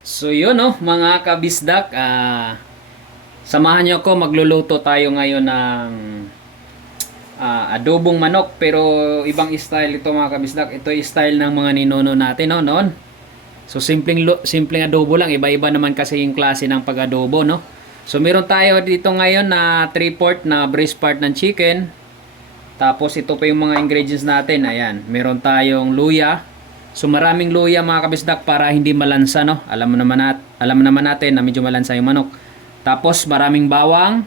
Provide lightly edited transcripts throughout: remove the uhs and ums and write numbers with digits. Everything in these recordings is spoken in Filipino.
So yun no, mga kabisdak, samahan nyo ako, magluluto tayo ngayon ng adobong manok, pero ibang style ito mga kabisdak. Ito yung style ng mga ninuno natin no, noon. So simpleng adobo lang, iba-iba naman kasi yung klase ng pag-adobo no. So meron tayo dito ngayon na 3/4 na breast part ng chicken. Tapos ito pa yung mga ingredients natin, ayan. Meron tayong luya. So maraming luya mga kabisdak para hindi malansa no. Alam naman natin na medyo malansa yung manok. Tapos maraming bawang.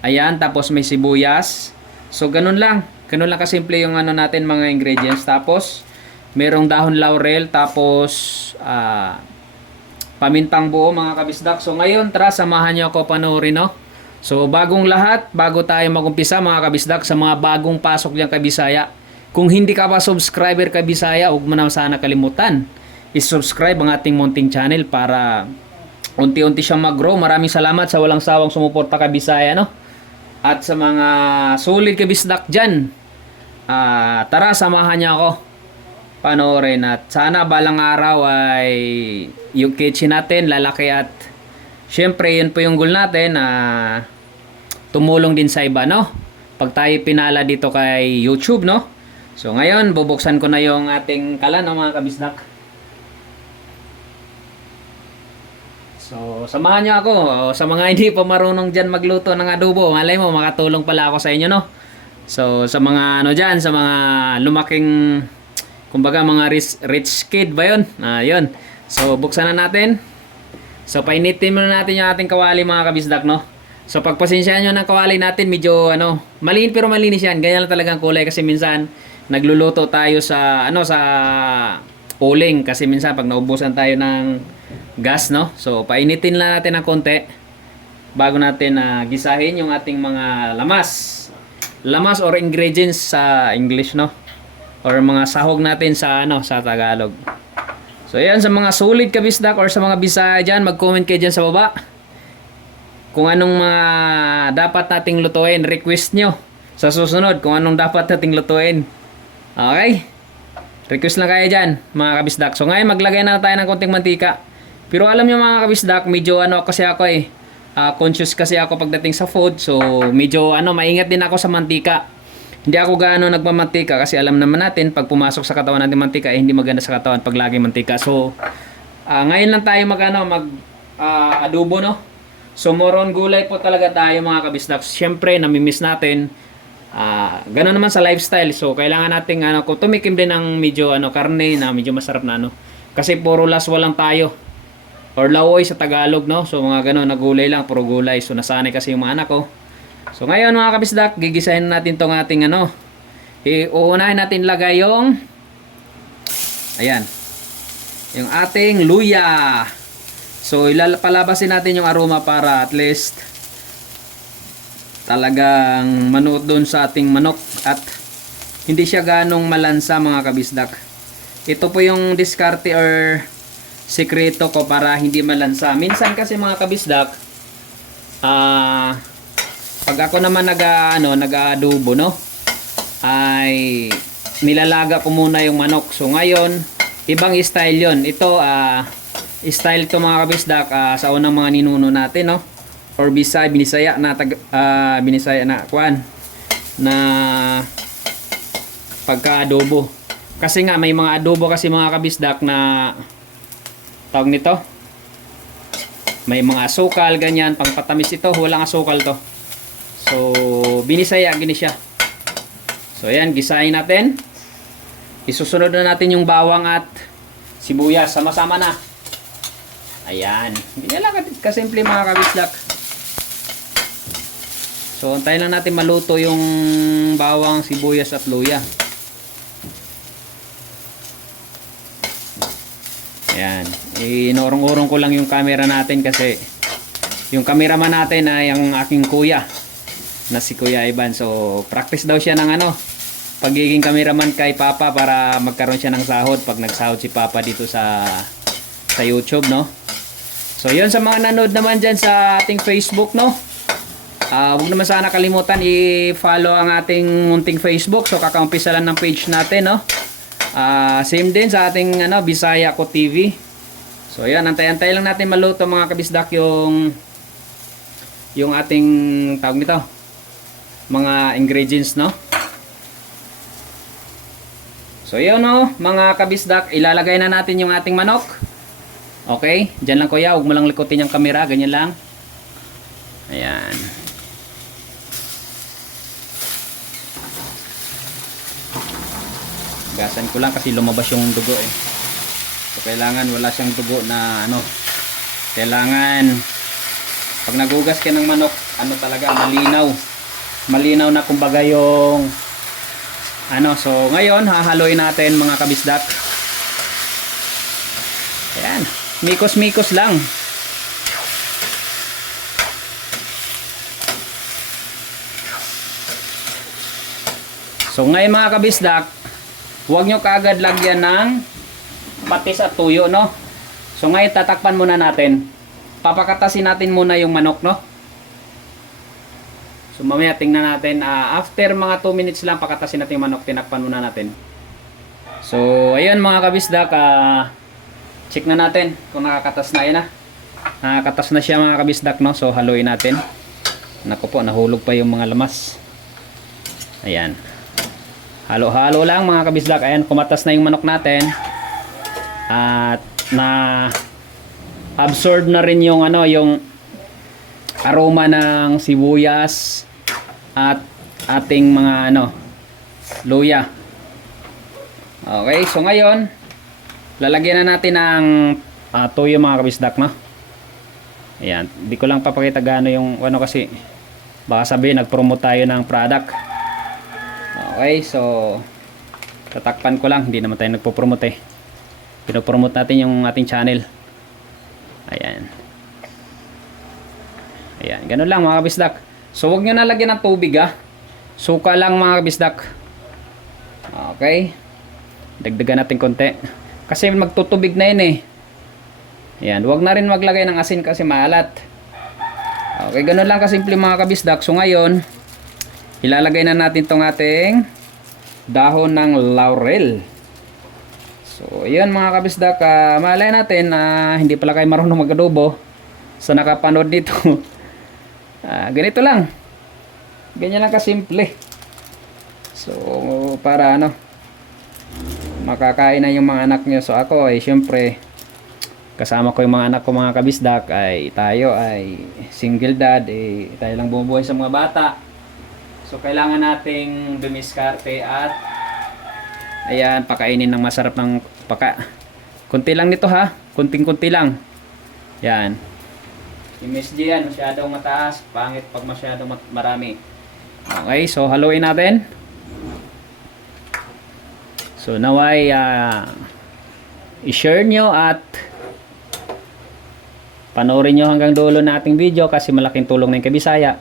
Ayan, tapos may sibuyas. So ganun lang. Ganun lang kasimple yung ano natin mga ingredients. Tapos merong dahon laurel, tapos pamintang buo mga kabisdak. So ngayon tara samahan niyo ako panoorin no. So bagong lahat, bago tayo magumpisa mga kabisdak, sa mga bagong pasok diyan kay Bisaya, kung hindi ka pa subscriber kay Bisaya, huwag mo na sana kalimutan i-subscribe ang ating munting channel para unti-unti siyang mag-grow. Maraming salamat sa walang sawang sumuporta kay Bisaya no. At sa mga solid kay Bisdak dyan, tara samahan niyo ako panoorin, at sana balang araw ay yung kitchen natin lalaki, at syempre yun po yung goal natin, tumulong din sa iba no, pag tayo pinala dito kay YouTube no. So ngayon bubuksan ko na yung ating kalan no mga kabisdak. So samahan niyo ako, sa mga hindi pa marunong dyan magluto ng adobo, malay mo makatulong pala ako sa inyo no. So sa mga ano dyan, sa mga lumaking, kumbaga mga rich kid ba yun? Yun. So buksan na natin. So painitin muna natin yung ating kawali mga kabisdak no. So pagpasensyahan nyo ng kawali natin, medyo maliit pero malinis yan. Ganyan lang talagang kulay kasi minsan nagluluto tayo sa sa uling, kasi minsan pag naubusan tayo ng gas no. So painitin lang natin ng konti bago natin gisahin yung ating mga lamas or ingredients sa English no, or mga sahog natin sa sa Tagalog. So yan, sa mga solid kabisdak or sa mga Bisaya dyan, mag-comment kayo dyan sa baba kung anong mga dapat nating lutuin. Request nyo sa susunod kung anong dapat nating lutuin. Okay? Request lang kayo dyan mga kabisdak. So ngayon maglagay na tayo ng konting mantika. Pero alam nyo mga kabisdak, medyo kasi ako conscious kasi ako pagdating sa food. So medyo maingat din ako sa mantika. Hindi ako gaano nagmamantika kasi alam naman natin pag pumasok sa katawan natin mantika, hindi maganda sa katawan pag lagi mantika. So ngayon lang tayo mag adobo no. So moron gulay po talaga tayo mga kabisdak. Siyempre namimiss natin. Ganoon naman sa lifestyle. So kailangan nating kung tumikim din ng medyo karne na medyo masarap na Kasi puro laswa lang tayo. Or lawoy sa Tagalog no. So mga ganoon na gulay lang, puro gulay. So nasanay kasi yung mga anak ko. So ngayon mga kabisdak, gigisahin natin tong ating uunahin natin lagay yung yung ating luya. So palabasin natin yung aroma para at least talagang manuot doon sa ating manok at hindi siya ganong malansa mga kabisdak. Ito po yung diskarte or sekreto ko para hindi malansa. Minsan kasi mga kabisdak, pag ako naman nag-adobo no, ay nilalaga ko muna yung manok. So ngayon, ibang style yon. Ito, style to mga kabisdak sa unang mga ninuno natin no, or binisaya na kuan na pagka-adobo. Kasi nga may mga adobo kasi mga kabisdak na tawag nito, may mga asukal ganyan, pangpatamis. Ito walang asukal to. So binisaya gini siya. So ayan, gisahin natin. Isusunod na natin yung bawang at sibuyas sama-sama na. Ayan, hindi lang kasimple mga kabisdak. So antayin lang natin maluto yung bawang, sibuyas at luya. Ayan, inorong-orong ko lang yung camera natin kasi yung cameraman natin ay ang aking kuya na si Kuya Ivan. So practice daw siya ng pagiging cameraman kay Papa para magkaroon siya ng sahod pag nagsahod si Papa dito sa YouTube no. So yun, sa mga nanood naman dyan sa ating Facebook no, huwag naman sana kalimutan i-follow ang ating munting Facebook. So kakaumpisa lang ng page natin no. Same din sa ating Bisaya Ko TV. So ayan, antay-antay lang natin maluto mga kabisdak yung ating tawag nito, mga ingredients, no? So yun, no, mga kabisdak, ilalagay na natin yung ating manok. Okay, dyan lang kuya, huwag mo lang likutin yung camera, ganyan lang. Ayan. Gasan ko lang kasi lumabas yung dugo eh. So kailangan wala siyang dugo na ano. Kailangan pag nagugas ka ng manok, ano talaga, malinaw. Malinaw na kumbaga yung ano. So ngayon, hahaluin natin mga kabisdak. Ayan, mikos-mikos lang. So ngayon mga kabisdak, huwag nyo kaagad lagyan ng patis at tuyo, no? So ngayon tatakpan muna natin. Papakatasin natin muna yung manok, no? So mamaya tingnan natin, after mga 2 minutes lang pakatasin natin yung manok, tinakpan muna natin. So ayun mga kabisdak, check na natin kung nakakatas na. Yan na, nakakatas na siya mga kabisdak, no? So haluin natin. Naku po, nahulog pa yung mga lamas. Ayan, halo-halo lang mga kabisdak. Ayan, kumatas na yung manok natin. At na absorb na rin yung ano, yung aroma ng sibuyas at ating mga ano, luya. Okay, so ngayon lalagyan na natin ng toyo mga kabisdak, no? Ayan, di ko lang papakita gaano yung ano kasi baka sabihin nag-promote tayo ng product. Okay, so tatakpan ko lang, hindi naman tayo nagpo-promote eh. Pinopromote natin yung ating channel. Ayan. Ayan, ganun lang mga kabisdak. So huwag nyo na lagyan ng tubig Suka lang mga kabisdak. Okay. Dagdagan natin konti. Kasi magtutubig na yun eh. Ayan, huwag na rin maglagay ng asin kasi maalat. Okay, ganun lang kasimple mga kabisdak. So ngayon, ilalagay na natin tong ating dahon ng laurel. So ayan mga kabisdak, malay natin na hindi pala kayo marunong mag-adobo sa nakapanood dito. Ganito lang, ganyan lang kasimple. So para ano, makakain na yung mga anak nyo. So ako ay syempre kasama ko yung mga anak ko mga kabisdak, ay tayo ay single dad, tayo lang bumubuhay sa mga bata. So kailangan nating dumiskarte at ayan, pakainin ng masarap ng kunti lang nito kunting-kunti lang. Yan. Yung MSG yan, masyadong mataas, pangit pag masyadong marami. Okay, so haluin natin. So naway i-share nyo at panoorin nyo hanggang dulo na ating video kasi malaking tulong na yung kay Bisaya.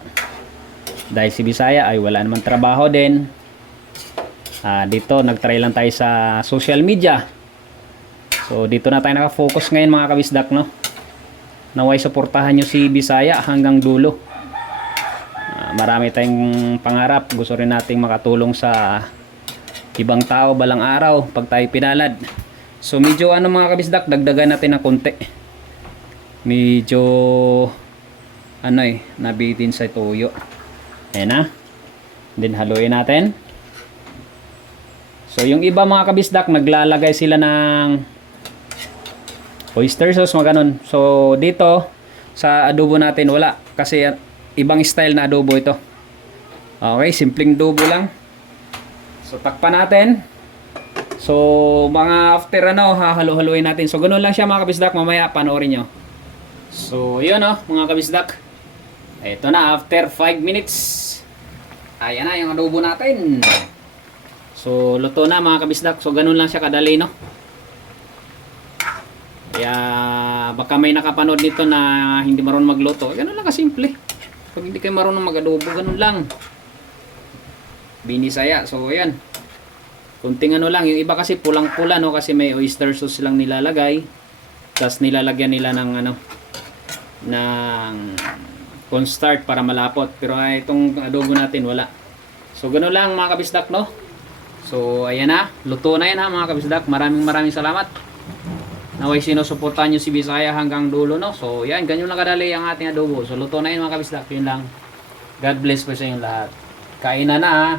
Dahil si Bisaya ay wala namang trabaho din. Dito nagtry lang tayo sa social media. So dito na tayo nakafocus ngayon mga kabisdak, no? Naway suportahan nyo si Bisaya hanggang dulo. Marami tayong pangarap. Gusto rin nating makatulong sa ibang tao balang araw pag tayo pinalad. So medyo ano mga kabisdak, dagdagan natin ng konti. Medyo ano nabitin sa tuyo. Ayan na. Then haluin natin. So yung iba mga kabisdak, naglalagay sila ng oyster sauce, mga ganun. So dito sa adobo natin wala, kasi ibang style na adobo ito. Okay, simpleng adobo lang. So takpan natin. So mga after hahalo-haluin natin. So ganun lang siya mga kabisdak, mamaya panoorin nyo. So yun mga kabisdak. Ito na after 5 minutes. Ayan na yung adobo natin. So luto na mga kabisdak. So ganun lang siya kadali, no? Kaya baka may nakapanood nito na hindi marunong magluto. Ganun lang kasimple. Pag hindi kayo marunong mag-adobo, ganun lang. Binisaya. So ayan. Kunting lang. Yung iba kasi pulang-pula, no? Kasi may oyster sauce lang nilalagay. Tapos nilalagyan nila ng ng cornstarch para malapot. Pero itong adobo natin wala. So ganun lang mga kabisdak, no? So ayan na. Luto na yan mga kabisdak. Maraming salamat. Naway sinusuportahan nyo si Bisaya hanggang dulo, no? So, yan, ganyan lang kadali ang ating adobo. So, luto na yun mga kabisdak. Yun lang. God bless po sa inyong lahat. Kainan na, ha?